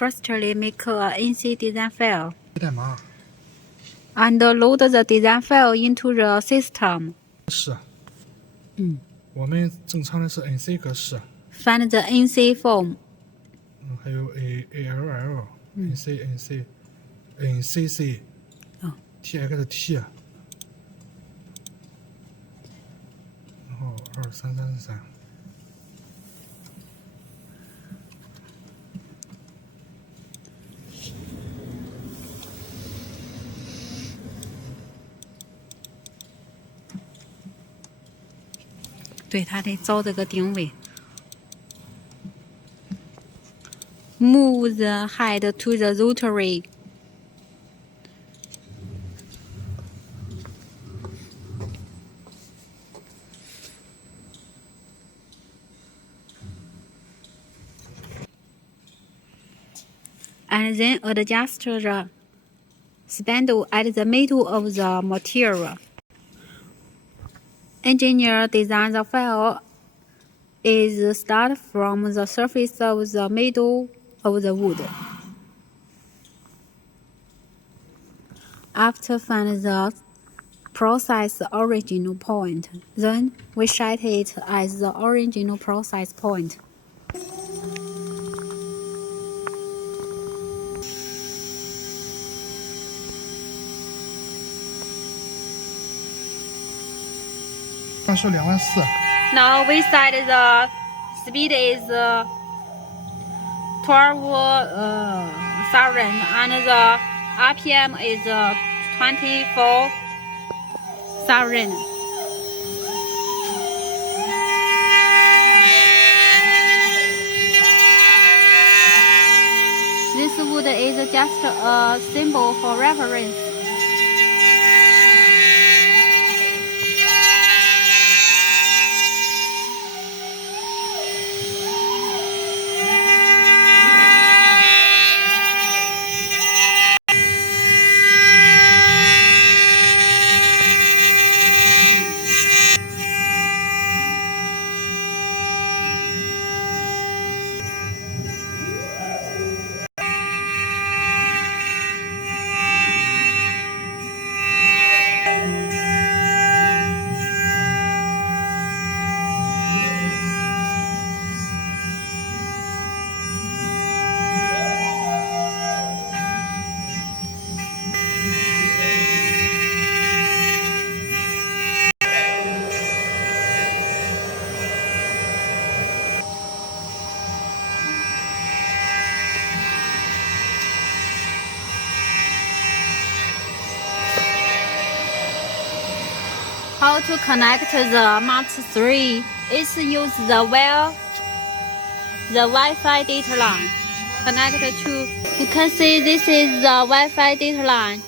firstly make a NC design file 写代码 and load the design file into the system. 格式。我 嗯们正常的是 NC 格式， Find the NC form. 还有 ALL、NC、NCC、哦 TXT， 然后23333。对，它得找这个定位。Move the head to the rotary. And then adjust the spindle at the middle of the material. Engineer design the file is start from the surface of the middle of the wood. After find the process original point, then we set it as the original process point. .说24000。 Now we set the speed is 12,000 and the RPM is 24,000. This wood is just a symbol for reference. How to connect the Mark III is use the Wi-Fi data line. Connect to, you can see this is the Wi-Fi data line.